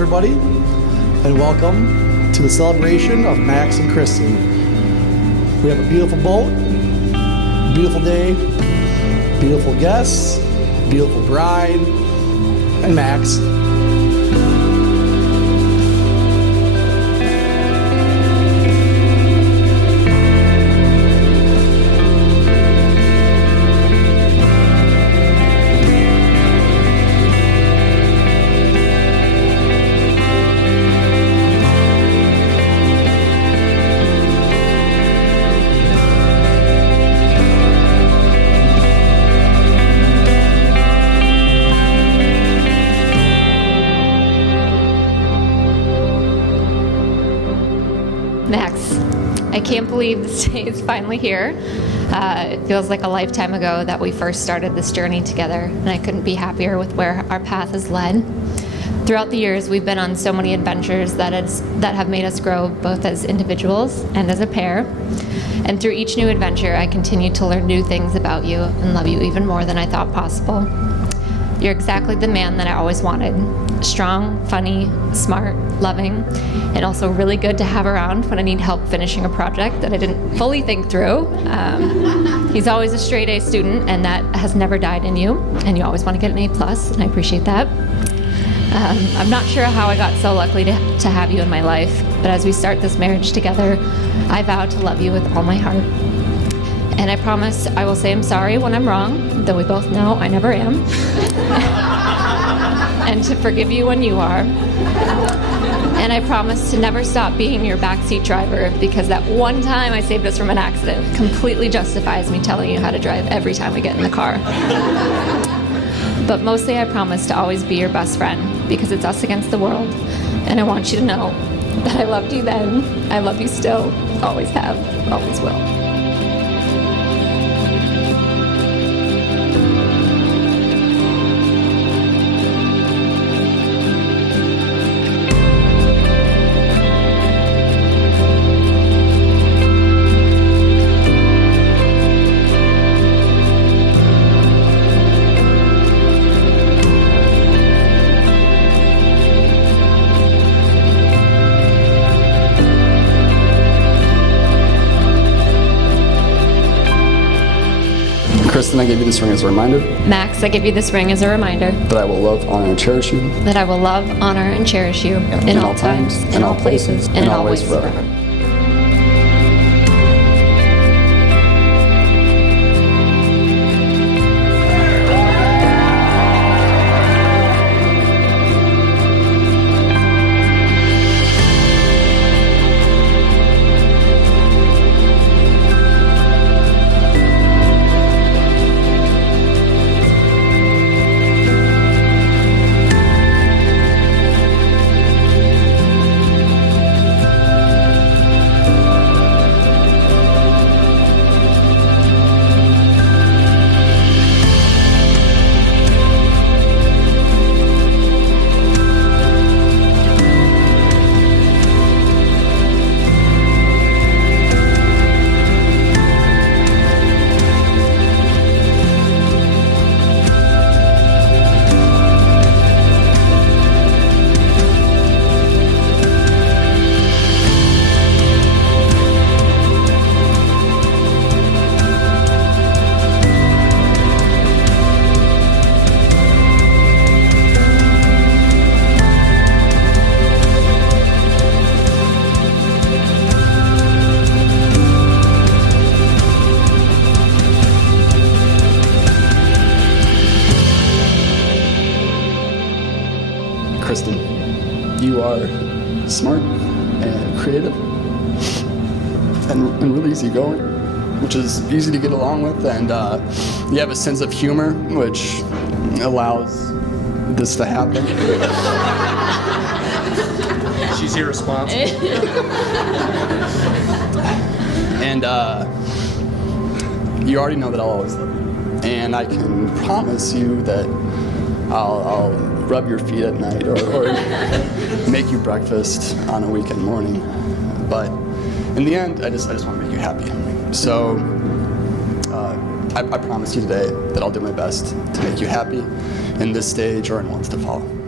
everybody, and welcome to the celebration of Max and Kristin. We have a beautiful boat, beautiful day, beautiful guests, beautiful bride, and Max. Max, I can't believe this day is finally here. It feels like a lifetime ago that we first started this journey together, and I couldn't be happier with where our path has led. Throughout the years, we've been on so many adventures that have made us grow both as individuals and as a pair. And through each new adventure, I continue to learn new things about you and love you even more than I thought possible. You're exactly the man that I always wanted. Strong, funny, smart, loving, and also really good to have around when I need help finishing a project that I didn't fully think through. He's always a straight A student, and that has never died in you, and you always want to get an A+, and I appreciate that. I'm not sure how I got so lucky to have you in my life, but as we start this marriage together, I vow to love you with all my heart. And I promise I will say I'm sorry when I'm wrong, though we both know I never am. And to forgive you when you are. And I promise to never stop being your backseat driver, because that one time I saved us from an accident completely justifies me telling you how to drive every time we get in the car. But mostly I promise to always be your best friend, because it's us against the world. And I want you to know that I loved you then, I love you still, always have, always will. Kristin, I give you this ring as a reminder. Max, I give you this ring as a reminder. That I will love, honor, and cherish you. That I will love, honor, and cherish you in all times, in all places, and always forever. Kristin, you are smart and creative and really easygoing, which is easy to get along with, and you have a sense of humor, which allows this to happen. She's irresponsible. And you already know that I'll always love you. And I can promise you that I'll rub your feet at night or make you breakfast on a weekend morning. But in the end, I just want to make you happy. So I promise you today that I'll do my best to make you happy in this stage or in ones to follow.